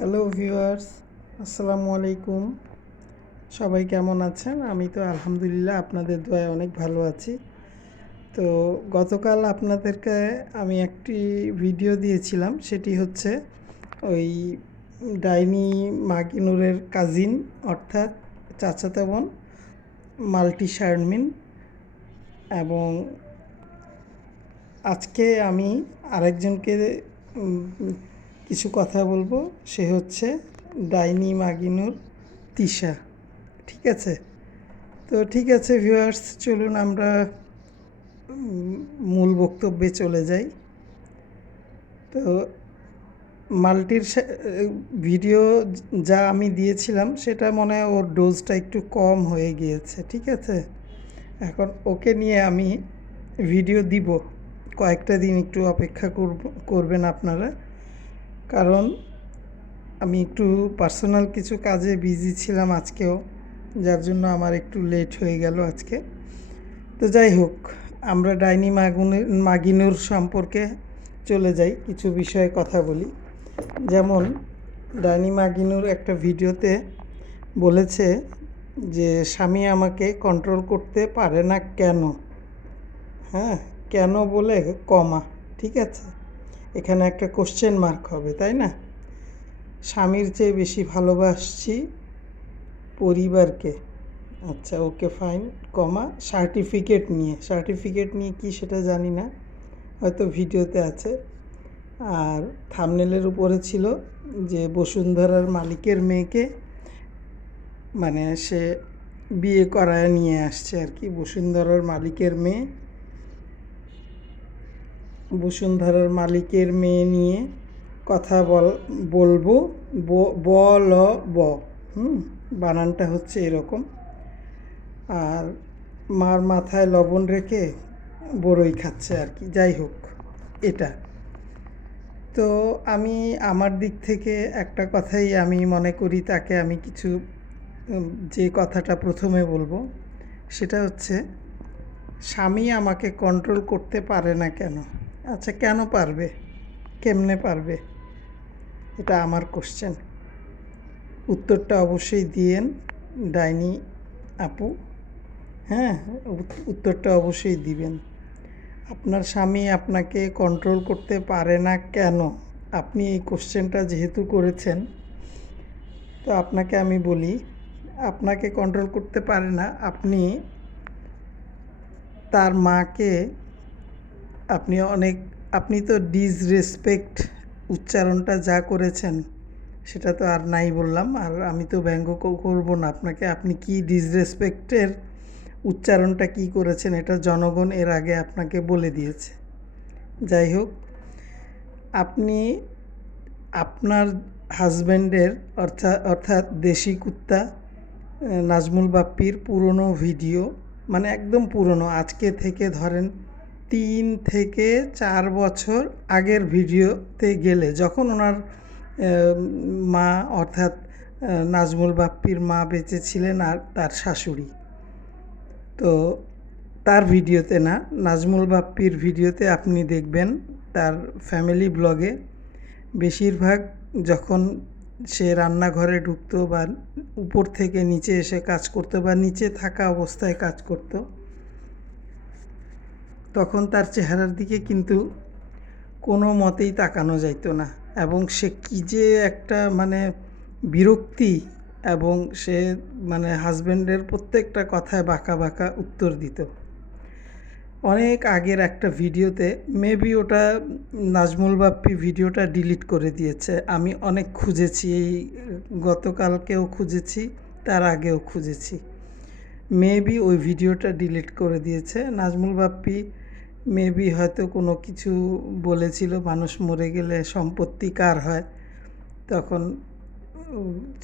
Hello viewers, আসসালামু আলাইকুম। সবাই কেমন আছেন? আমি তো আলহামদুলিল্লাহ আপনাদের দোয়ায় অনেক ভালো আছি। তো গতকাল আপনাদেরকে আমি একটি ভিডিও দিয়েছিলাম, সেটি হচ্ছে ওই ডাইনি মাগিনুরের কাজিন অর্থাৎ চাচাতো বোন মাল্টি শারমিন। এবং আজকে আমি আরেকজনকে কিছু কথা বলবো, সে হচ্ছে ডাইনি মাগিনুর তিশা। ঠিক আছে? তো ঠিক আছে ভিউয়ার্স, চলুন আমরা মূল বক্তব্যে চলে যাই। তো মাল্টির ভিডিও যা আমি দিয়েছিলাম সেটা মনে হয় ওর ডোজটা একটু কম হয়ে গিয়েছে। ঠিক আছে, এখন ওকে নিয়ে আমি ভিডিও দিব, কয়েকটা দিন একটু অপেক্ষা করবেন আপনারা, কারণ আমি একটু পার্সোনাল কিছু কাজে বিজি ছিলাম আজকেও, যার জন্য আমার একটু লেট হয়ে গেল আজকে। তো যাই হোক, আমরা ডাইনি মাগিনুর সম্পর্কে চলে যাই, কিছু বিষয়ে কথা বলি। যেমন ডাইনি মাগিনুর একটা ভিডিওতে বলেছে যে স্বামী আমাকে কন্ট্রোল করতে পারে না কেন। হ্যাঁ, কেন বলে কমা, ঠিক আছে, এখানে একটা কোশ্চেন মার্ক হবে, তাই না? স্বামীর চেয়ে বেশি ভালোবাসছি পরিবারকে। আচ্ছা, ওকে ফাইন, কমা, সার্টিফিকেট নিয়ে কি সেটা জানি না, হয়তো ভিডিওতে আছে। আর থাম্বনেলের উপরে ছিল যে বসুন্ধরার মালিকের মেয়েকে, মানে সে বিয়ে করায় নিয়ে আসছে আর কি, বসুন্ধরার মালিকের মেয়ে নিয়ে কথা বলবো। বল ব বানানটা হচ্ছে এরকম। আর মার মাথায় লবণ রেখে বড়ই খাচ্ছে আর কি। যাই হোক, এটা তো আমি আমার দিক থেকে একটা কথাই আমি মনে করি, তাকে আমি কিছু যে কথাটা প্রথমে বলবো সেটা হচ্ছে, স্বামী আমাকে কন্ট্রোল করতে পারে না কেন। আচ্ছা, কেন পারবে, কেমনে পারবে, এটা আমার কোশ্চেন। উত্তরটা অবশ্যই দিয়েন ডাইনি আপু। হ্যাঁ, উত্তরটা অবশ্যই দিবেন। আপনার স্বামী আপনাকে কন্ট্রোল করতে পারে না কেন, আপনি এই কোশ্চেনটা যেহেতু করেছেন, তো আপনাকে আমি বলি, আপনাকে কন্ট্রোল করতে পারে না, আপনি তার মাকে আপনি তো ডিসরেসপেক্ট উচ্চারণটা যা করেছেন সেটা তো আর নাই বললাম, আর আমি তো ব্যঙ্গ করবো না আপনাকে। আপনি কি ডিসরেসপেক্টের উচ্চারণটা কি করেছেন এটা জনগণ এর আগে আপনাকে বলে দিয়েছে। যাই হোক, আপনি আপনার হাজব্যান্ডের অর্থাৎ দেশি কুত্তা নাজমুল বাপ্পির পুরনো ভিডিও, মানে একদম পুরনো, আজকে থেকে ধরেন 3 থেকে 4 বছর আগের ভিডিওতে গেলে, যখন ওনার মা অর্থাৎ নাজমুল বাপ্পির মা বেঁচে ছিলেন আর তার শাশুড়ি, তো তার ভিডিওতে না, নাজমুল বাপ্পির ভিডিওতে আপনি দেখবেন তার ফ্যামিলি ব্লগে বেশিরভাগ যখন সে রান্নাঘরে ঢুকতো বা উপর থেকে নিচে এসে কাজ করতো বা নিচে থাকা অবস্থায় কাজ করতো, তখন তার চেহারার দিকে কিন্তু কোনো মতেই তাকানো যাইতো না, এবং সে কী যে একটা মানে বিরক্তি, এবং সে মানে হাজব্যান্ডের প্রত্যেকটা কথায় বাঁকা বাঁকা উত্তর দিত। অনেক আগের একটা ভিডিওতে, মেবি ওটা নাজমুল বাপ্পি ভিডিওটা ডিলিট করে দিয়েছে, আমি অনেক খুঁজেছি, এই গতকালকেও খুঁজেছি, তার আগেও খুঁজেছি, মেবি ওই ভিডিওটা ডিলিট করে দিয়েছে। নাজমুল বাপ্পি মেবি হয়তো কোনো কিছু বলেছিল, মানুষ মরে গেলে সম্পত্তি কার হয়, তখন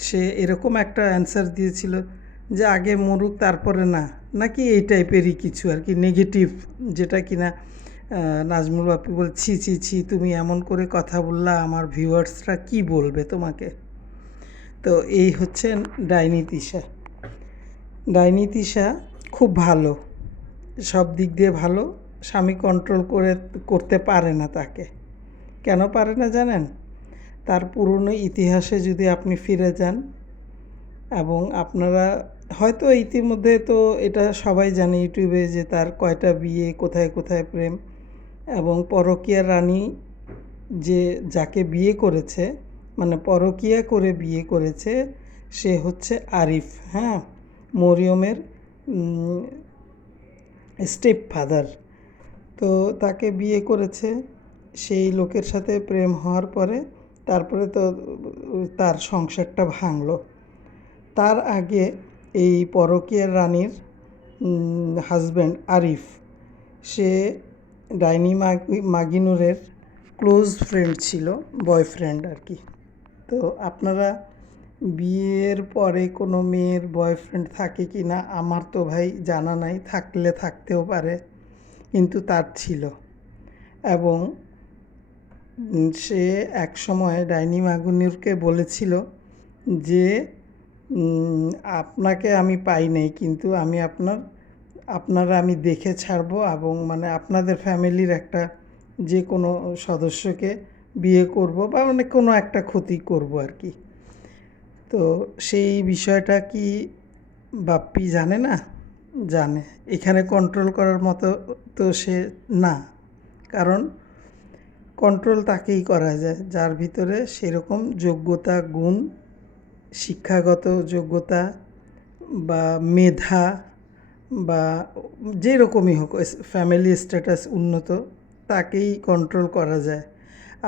সে এরকম একটা অ্যান্সার দিয়েছিল যে আগে মরুক তারপরে না, নাকি এই টাইপেরই কিছু আর কি, নেগেটিভ, যেটা কিনা নাজমুল বাপ্পি বল, ছি ছি ছি, তুমি এমন করে কথা বললা, আমার ভিউয়ার্সরা কি বলবে তোমাকে। তো এই হচ্ছে ডাইনি তিশা খুব ভালো, সব দিক দিয়ে ভালো। স্বামী কন্ট্রোল করতে পারে না তাকে। কেন পারে না জানেন? তার পুরনো ইতিহাসে যদি আপনি ফিরে যান, এবং আপনারা হয়তো ইতিমধ্যে তো এটা সবাই জানে ইউটিউবে যে তার কয়টা বিয়ে, কোথায় কোথায় প্রেম, এবং পরকীয়া রানী যে যাকে বিয়ে করেছে, মানে পরকীয়া করে বিয়ে করেছে, সে হচ্ছে আরিফ, হ্যাঁ, মরিয়মের স্টেপ ফাদার। তো তাকে বিয়ে করেছে, সেই লোকের সাথে প্রেম হওয়ার পরে তারপরে তো তার সংসারটা ভাঙলো। তার আগে এই পরকীয়া রানীর হাজব্যান্ড আরিফ, সে ডাইনি মাগিনুরের ক্লোজ ফ্রেন্ড ছিল, বয়ফ্রেন্ড আর কি। তো আপনারা বিয়ের পরে কোনো মেয়ের বয়ফ্রেন্ড থাকে কি না আমার তো ভাই জানা নাই, থাকলে থাকতেও পারে, কিন্তু তার ছিল। এবং সে এক সময় ডাইনি মাগুনিরকে বলেছিল যে আপনাকে আমি পাই নাই, কিন্তু আমি আপনারা আমি দেখে ছাড়বো, এবং মানে আপনাদের ফ্যামিলির একটা যে কোনো সদস্যকে বিয়ে করব, বা মানে কোনো একটা ক্ষতি করব আর কি। তো সেই বিষয়টা কি বাপ্পি জানে না? জানে। এখানে কন্ট্রোল করার মতো তো সে না, কারণ কন্ট্রোল তাকেই করা যায় যার ভিতরে সেরকম যোগ্যতা, গুণ, শিক্ষাগত যোগ্যতা বা মেধা বা যেরকমই হোক, ফ্যামিলি স্ট্যাটাস উন্নত, তাকেই কন্ট্রোল করা যায়।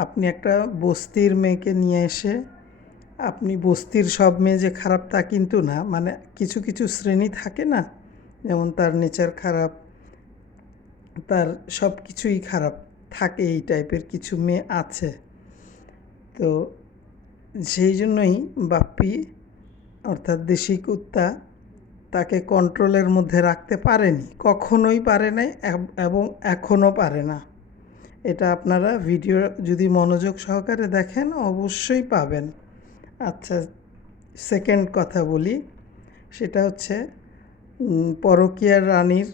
আপনি একটা বস্তির মেয়েকে নিয়ে এসে, আপনি বস্তির সব মেয়ে যে খারাপ তা কিন্তু না, মানে কিছু কিছু শ্রেণী থাকে না, যেমন তার নেচার খারাপ, তার সব কিছুই খারাপ থাকে, এই টাইপের কিছু মেয়ে আছে। তো সেই জন্যই বাপ্পি অর্থাৎ দেশি কুত্তা তাকে কন্ট্রোলের মধ্যে রাখতে পারেনি, কখনোই পারে নাই, এবং এখনও পারে না। এটা আপনারা ভিডিও যদি মনোযোগ সহকারে দেখেন অবশ্যই পাবেন। আচ্ছা, সেকেন্ড কথা বলি, সেটা হচ্ছে পরকীয়া রানীর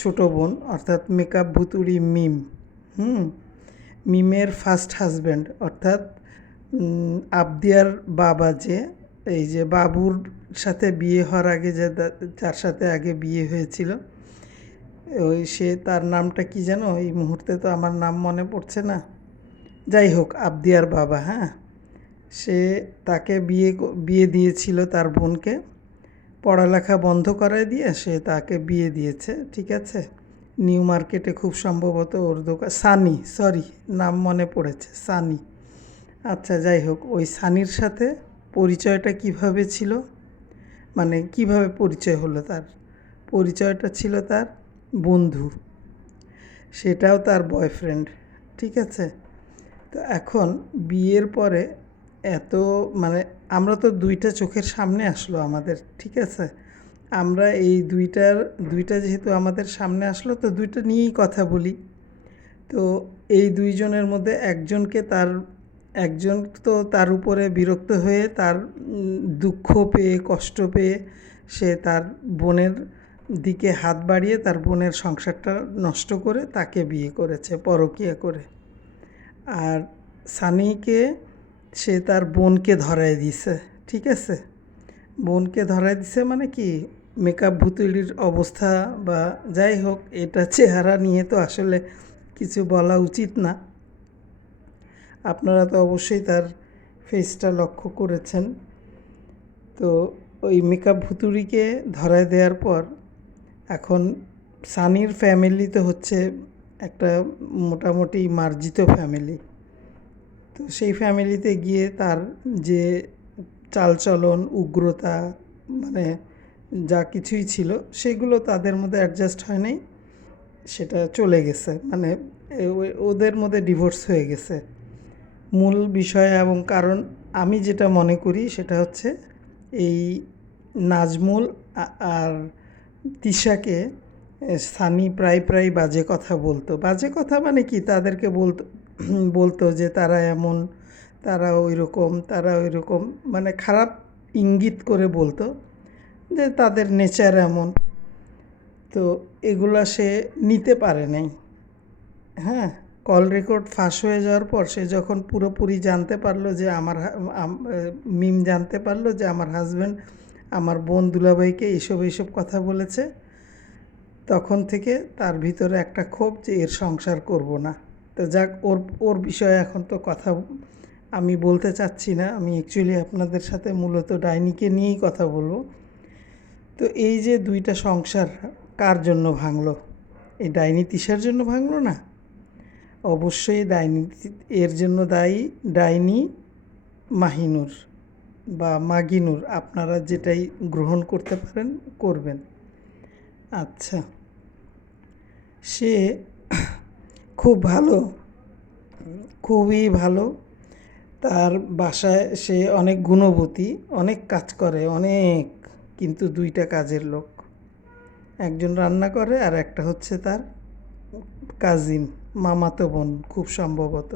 ছোটো বোন অর্থাৎ মেকআপ ভুতুড়ি মিম, মিমের ফার্স্ট হাজব্যান্ড অর্থাৎ আবদিয়ার বাবা, যে এই যে বাবুর সাথে বিয়ে হওয়ার আগে যে যার সাথে আগে বিয়ে হয়েছিল, ওই সে, তার নামটা কি যেন এই মুহূর্তে তো আমার নাম মনে পড়ছে না, যাই হোক আবদিয়ার বাবা, হ্যাঁ, সে তাকে বিয়ে দিয়েছিল তার বোনকে, পড়ালেখা বন্ধ করায় দিয়ে সে তাকে বিয়ে দিয়েছে, ঠিক আছে। নিউ মার্কেটে খুব সম্ভবত ওর দোকান, সানি, সরি নাম মনে পড়েছে, সানি। আচ্ছা যাই হোক, ওই সানির সাথে পরিচয়টা কিভাবে ছিল, মানে কিভাবে পরিচয় হলো, তার পরিচয়টা ছিল তার বন্ধু, সেটাও তার বয়ফ্রেন্ড, ঠিক আছে। তো এখন বিয়ের পরে এত, মানে আমরা তো দুইটা চোখের সামনে আসলো আমাদের, ঠিক আছে, আমরা এই দুইটা যেহেতু আমাদের সামনে আসলো, তো দুইটা নিয়েই কথা বলি। তো এই দুইজনের মধ্যে একজন তো তার উপরে বিরক্ত হয়ে, তার দুঃখ পেয়ে, কষ্ট পেয়ে সে তার বোনের দিকে হাত বাড়িয়ে তার বোনের সংসারটা নষ্ট করে তাকে বিয়ে করেছে পরকীয়া করে। আর সানিকে সে তার বোনকে ধরায় দিছে, ঠিক আছে, বোনকে ধরায় দিছে মানে কি, মেকআপ ভুতুলির অবস্থা বা যাই হোক, এটা চেহারা নিয়ে তো আসলে কিছু বলা উচিত না, আপনারা তো অবশ্যই তার ফেসটা লক্ষ্য করেছেন। তো ওই মেকআপ ভুতুড়িকে ধরায় দেওয়ার পর এখন সানির ফ্যামিলি তো হচ্ছে একটা মোটামুটি মার্জিত ফ্যামিলি। তো সেই ফ্যামিলিতে গিয়ে তার যে চালচলন, উগ্রতা, মানে যা কিছুই ছিল সেগুলো তাদের মধ্যে অ্যাডজাস্ট হয় নাই, সেটা চলে গেছে, মানে ওদের মধ্যে ডিভোর্স হয়ে গেছে। মূল বিষয় এবং কারণ আমি যেটা মনে করি সেটা হচ্ছে এই নাজমুল আর তিশাকে সানি প্রায় বাজে কথা বলতো, বাজে কথা মানে কি, তাদেরকে বলতো যে তারা এমন, তারা ওই রকম, মানে খারাপ ইঙ্গিত করে বলতো যে তাদের নেচার এমন। তো এগুলা সে নিতে পারে নাই, হ্যাঁ, কল রেকর্ড ফাঁস হয়ে যাওয়ার পর সে যখন পুরোপুরি জানতে পারলো যে মিম জানতে পারলো যে আমার হাজব্যান্ড আমার বোন দুলাভাইকে এইসব কথা বলেছে, তখন থেকে তার ভিতরে একটা ক্ষোভ যে এর সংসার করব না। তো যাক, ওর বিষয়ে এখন তো কথা আমি বলতে চাচ্ছি না। আমি অ্যাকচুয়ালি আপনাদের সাথে মূলত ডাইনিকে নিয়েই কথা বলবো। তো এই যে দুইটা সংসার কার জন্য ভাঙলো? এই ডাইনি তিশার জন্য ভাঙলো না? অবশ্যই এর জন্য দায়ী ডাইনি মাহিনুর বা মাগিনুর, আপনারা যেটাই গ্রহণ করতে পারেন করবেন। আচ্ছা, সে খুব ভালো, খুবই ভালো। তার বাসায় সে অনেক গুণবতী, অনেক কাজ করে, অনেক, কিন্তু দুইটা কাজের লোক, একজন রান্না করে আর একটা হচ্ছে তার কাজিন, মামাতো বোন খুব সম্ভবত।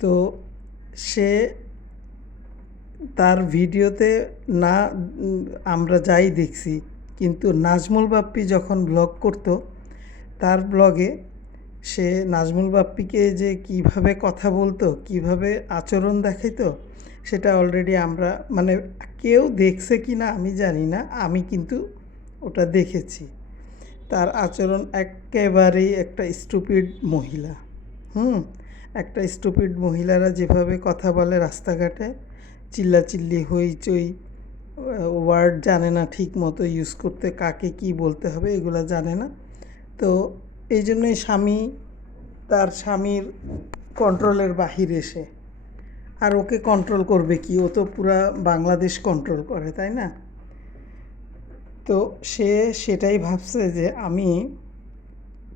তো সে তার ভিডিওতে না আমরা যাই দেখছি, কিন্তু নাজমুল বাপ্পি যখন ব্লগ করতো তার ব্লগে সে নাজমুল বাপ্পিকে যে কিভাবে কথা বলতো, কিভাবে আচরণ দেখাইতো, সেটা অলরেডি আমরা মানে কেউ দেখছে কি না আমি জানি না, আমি কিন্তু ওটা দেখেছি। তার আচরণ একেবারেই একটা স্টুপিড মহিলা। একটা স্টুপিড মহিলারা যেভাবে কথা বলে রাস্তাঘাটে, চিল্লাচিল্লি হইচই, ওয়ার্ড জানে না ঠিক মতো ইউজ করতে, কাকে কি বলতে হবে এগুলো জানে না। তো এই জন্যই তার স্বামীর কন্ট্রোলের বাহিরে সে, আর ওকে কন্ট্রোল করবে কি? ও তো পুরা বাংলাদেশ কন্ট্রোল করে, তাই না? তো সে সেটাই ভাবছে যে আমি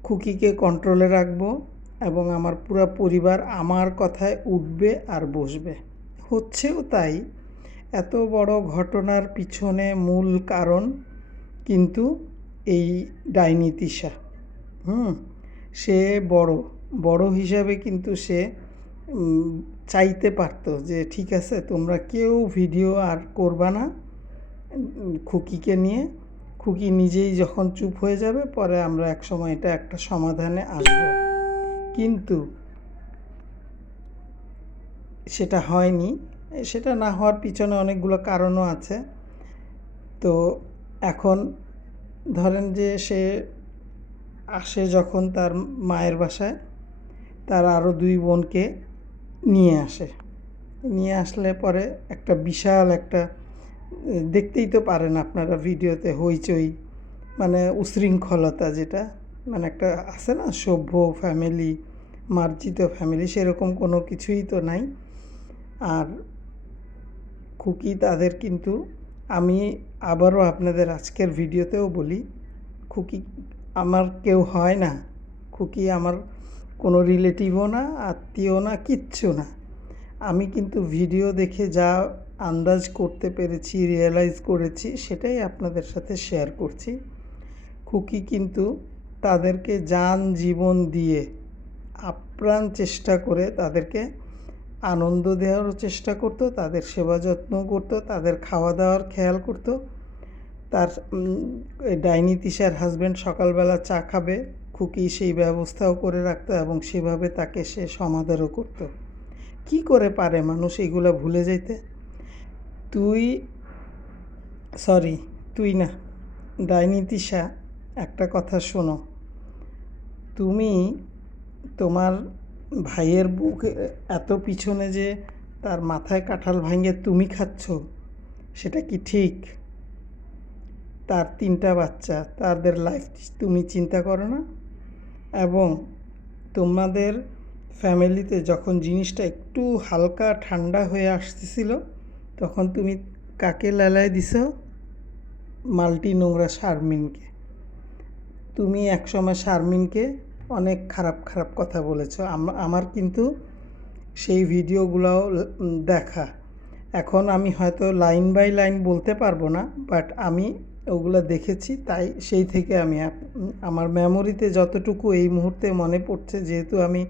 খুকিকে কন্ট্রোলে রাখবো এবং আমার পুরো পরিবার আমার কথায় উঠবে আর বসবে। হচ্ছেও তাই। এত বড় ঘটনার পিছনে মূল কারণ কিন্তু এই ডাইনি তিশা। সে বড় হিসাবে কিন্তু সে চাইতে পারতো যে ঠিক আছে, তোমরা কেউ ভিডিও আর করবা না খুকিকে নিয়ে, খুকি নিজেই যখন চুপ হয়ে যাবে পরে আমরা একসময় এটা একটা সমাধানে আসব। কিন্তু সেটা হয়নি। সেটা না হওয়ার পিছনে অনেকগুলো কারণও আছে। তো এখন ধরেন যে সে আসে যখন তার মায়ের বাসায়, তার আরও 2 বোনকে নিয়ে আসলে পরে একটা বিশাল একটা, দেখতেই তো পারেন আপনারা ভিডিওতে, হইচই, মানে উশৃঙ্খলতা, যেটা মানে একটা আছে না সভ্য ফ্যামিলি, মার্জিত ফ্যামিলি, সেরকম কোনো কিছুই তো নাই। আর খুকি তাদের কিন্তু, আমি আবারও আপনাদের আজকের ভিডিওতেও বলি, খুকি আমার কেউ হয় না, খুকি আমার কোনো রিলেটিভও না, আত্মীয় না, কিচ্ছু না। আমি কিন্তু ভিডিও দেখে যা আন্দাজ করতে পেরেছি, রিয়েলাইজ করেছি, সেটাই আপনাদের সাথে শেয়ার করছি। খুকি কিন্তু তাদেরকে যান জীবন দিয়ে আপ্রাণ চেষ্টা করে তাদেরকে আনন্দ দেওয়ারও চেষ্টা করতো, তাদের সেবা যত্ন করতো, তাদের খাওয়া দাওয়ার খেয়াল করতো। তার ডাইনি তিশার হাজব্যান্ড সকালবেলা চা খাবে, খুকি সেই ব্যবস্থাও করে রাখতো এবং সেভাবে তাকে সে সমাদরও করতো। কি করে পারে মানুষ এগুলো ভুলে যেতে? তুই না, ডাইনি তিশা, একটা কথা শোনো। তুমি তোমার ভাইয়ের বুকে এত পিছনে যে তার মাথায় কাঁঠাল ভাঙে তুমি খাচ্ছ, সেটা কি ঠিক? তার 3টা বাচ্চা, তাদের লাইফ তুমি চিন্তা করো না? এবং তোমাদের ফ্যামিলিতে যখন জিনিসটা একটু হালকা ঠান্ডা হয়ে আসতেছিল, তখন তুমি কাকে লেলায় দিছো? মাল্টি নোংরা শারমিনকে। তুমি একসময় শারমিনকে অনেক খারাপ কথা বলেছো। আমার কিন্তু সেই ভিডিওগুলোও দেখা। এখন আমি হয়তো লাইন বাই লাইন বলতে পারবো না, বাট আমি ওগুলো দেখেছি, তাই সেই থেকে আমি আমার মেমোরিতে যতটুকু এই মুহূর্তে মনে পড়ছে, যেহেতু আমি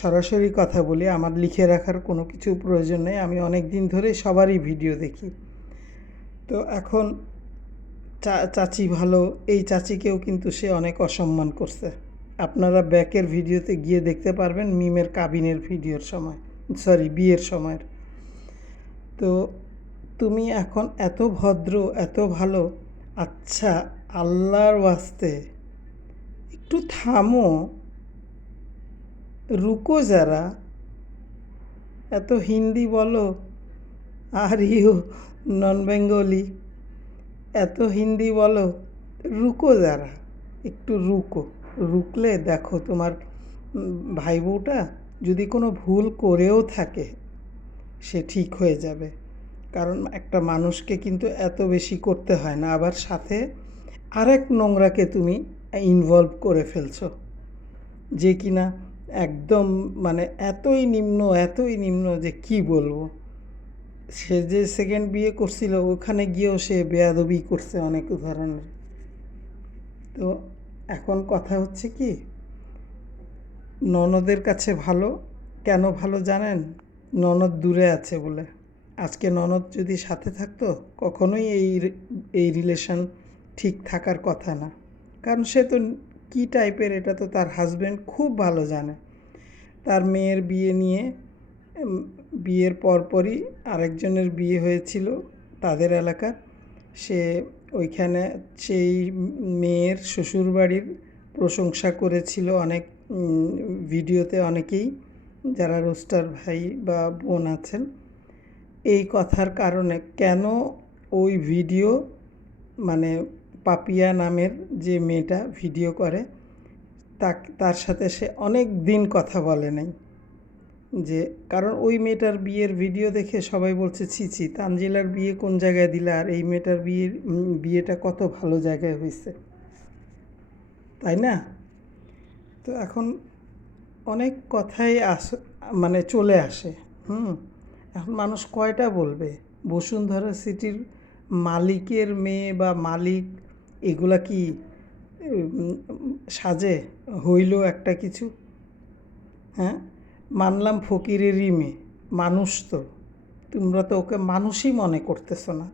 সরাসরি কথা বলি, আমার লিখে রাখার কোনো কিছু প্রয়োজন নেই, আমি অনেক দিন ধরে সবারই ভিডিও দেখি। তো এখন চাচি ভালো, এই চাচিকেও কিন্তু সে অনেক অসম্মান করছে। আপনারা ব্যাকের ভিডিওতে গিয়ে দেখতে পারবেন মিমের কাবিনের ভিডিওর সময়, সরি বিয়ের সময়ের। তো তুমি এখন এত ভদ্র, এত ভালো, আচ্ছা আল্লাহর ওয়াস্তে একটু থামো, রুকো যারা, এত হিন্দি বলো আর ইউ নন বেঙ্গলি, এত হিন্দি বলো, রুকো যারা, একটু রুকো, রুকলে দেখো তোমার ভাই বউটা যদি কোনো ভুল করেও থাকে সে ঠিক হয়ে যাবে। কারণ একটা মানুষকে কিন্তু এত বেশি করতে হয় না, আবার সাথে আরেক নোংরাকে তুমি ইনভলভ করে ফেলছো, যে কিনা একদম মানে এতই নিম্ন যে কি বলবো। সে যে সেকেন্ড বিয়ে করছিল ওখানে গিয়েও সে বেয়াদবি করছে অনেক ধরনের। তো এখন কথা হচ্ছে কি, ননদের কাছে ভালো কেন ভালো জানেন? ননদ দূরে আছে বলে। আজকে ননদ যদি সাথে থাকতো কখনোই এই রিলেশন ঠিক থাকার কথা না। কারণ সে তো কী টাইপের এটা তো তার হাজব্যান্ড খুব ভালো জানে। তার মেয়ের বিয়ে নিয়ে বিয়ের পরপরই আরেকজনের বিয়ে হয়েছিল তাদের এলাকার। সে ওইখানে সেই মেয়ের শ্বশুরবাড়ির প্রশংসা করেছিল অনেক ভিডিওতে, অনেকেই যারা রোস্টার ভাই বা বোন আছেন। এই কথার কারণে কেন ওই ভিডিও মানে পাপিয়া নামের যে মেয়েটা ভিডিও করে তার সাথে সে অনেক দিন কথা বলে নাই, যে কারণ ওই মেয়েটার বিয়ের ভিডিও দেখে সবাই বলছে ছি ছি তানজিলার বিয়ে কোন জায়গায় দিলা, আর এই মেয়েটার বিয়েটা কত ভালো জায়গায় হয়েছে, তাই না? তো এখন অনেক কথাই মানে চলে আসে। এখন মানুষ কয়টা বলবে? বসুন্ধরা সিটির মালিকের মেয়ে বা মালিক এগুলা কি সাজে হইল একটা কিছু? হ্যাঁ, মানলাম ফকিরেরই মেয়ে, মানুষ তো, তোমরা তো ওকে মানুষই মনে করতেছো না।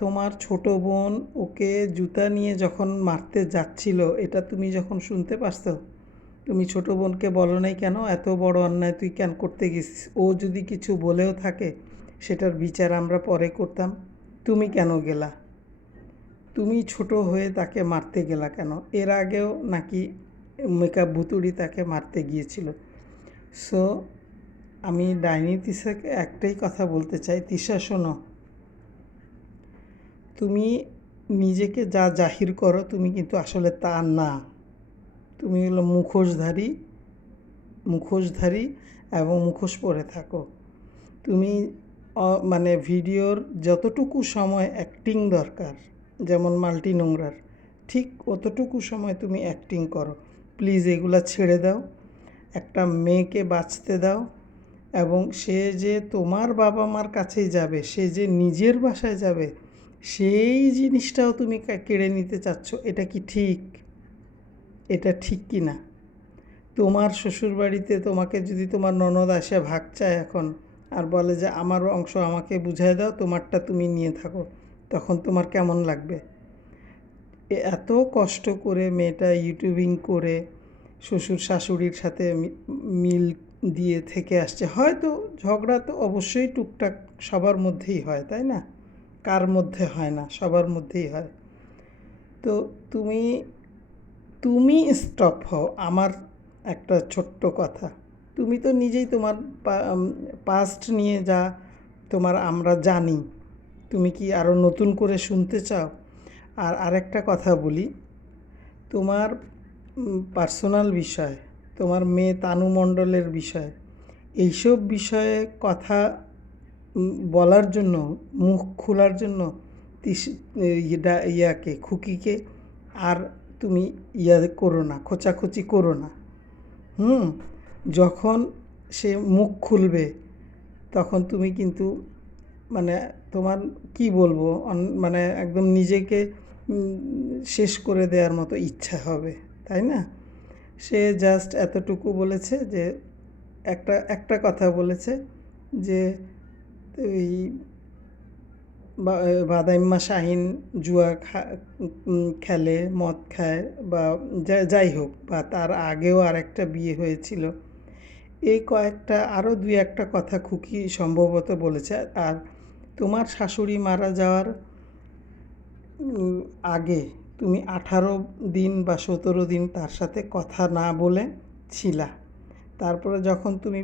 তোমার ছোট বোন ওকে জুতা নিয়ে যখন মারতে যাচ্ছিল, এটা তুমি যখন শুনতে পারছো, তুমি ছোট বোনকে বলো নাই কেন এত বড় অন্যায় তুই কেন করতে গেছিস? ও যদি কিছু বলেও থাকে সেটার বিচার আমরা পরে করতাম, তুমি কেন গেলা? তুমি ছোট হয়ে তাকে মারতে গেলা কেন? এর আগেও নাকি মেকআপ ভুতুড়ি তাকে মারতে গিয়েছিল। সো আমি ডাইনি তিশাকে একটাই কথা বলতে চাই, তিশা শোনো, তুমি নিজেকে যা জাহির করো তুমি কিন্তু আসলে তা না। তুমি হলো মুখোশধারী এবং মুখোশ পরে থাকো। তুমি মানে ভিডিওর যতটুকু সময় অ্যাক্টিং দরকার, যেমন মাল্টি নোংরার, ঠিক অতটুকু সময় তুমি অ্যাক্টিং করো। প্লিজ এগুলা ছেড়ে দাও, একটা মেয়েকে বাঁচতে দাও। এবং সে যে তোমার বাবা মার কাছেই যাবে, সে যে নিজের বাসায় যাবে, সেই জিনিসটাও তুমি কেড়ে নিতে চাচ্ছ, এটা কি ঠিক? এটা ঠিক কি না? তোমার শ্বশুরবাড়িতে তোমাকে যদি তোমার ননদ আসে ভাগ চায় এখন, আর বলে যে আমার অংশ আমাকে বুঝাই দাও, তোমারটা তুমি নিয়ে থাকো, তখন তোমার কেমন লাগবে? এত কষ্ট করে মেয়েটা ইউটিউবিং করে শ্বশুর শাশুড়ির সাথে মিল দিয়ে থেকে আসছে। হয়তো ঝগড়া তো অবশ্যই টুকটাক সবার মধ্যেই হয়, তাই না? কার মধ্যে হয় না? সবার মধ্যেই হয়। তো তুমি স্টপ হও। আমার একটা ছোট্ট কথা, তুমি তো নিজেই তোমার পাস্ট নিয়ে যা তোমার আমরা জানি, তুমি কি আরও নতুন করে শুনতে চাও? আর আরেকটা কথা বলি, তোমার পার্সোনাল বিষয়, তোমার মেয়ে তানু মণ্ডলের বিষয়, এইসব বিষয়ে কথা বলার জন্য, মুখ খোলার জন্য খুকিকে আর তুমি করো না, খোঁচাখুচি করো না। যখন সে মুখ খুলবে তখন তুমি কিন্তু মানে তোমার কি বলবো, মানে একদম নিজেকে শেষ করে দেওয়ার মতো ইচ্ছা হবে, তাই না? সে জাস্ট এতটুকু বলেছে যে একটা কথা বলেছে যে এই বাদাইম্মা শাহিন জুয়া খেলে, মদ খায়, বা যাই হোক, বা তার আগেও আরেকটা বিয়ে হয়েছিল, এই কয়েকটা আরও দুই একটা কথা খুকি সম্ভবত বলেছে। আর তোমার শাশুড়ি মারা যাওয়ার আগে তুমি 18 দিন বা 17 দিন তার সাথে কথা না বলে ছিলা। তারপরে যখন তুমি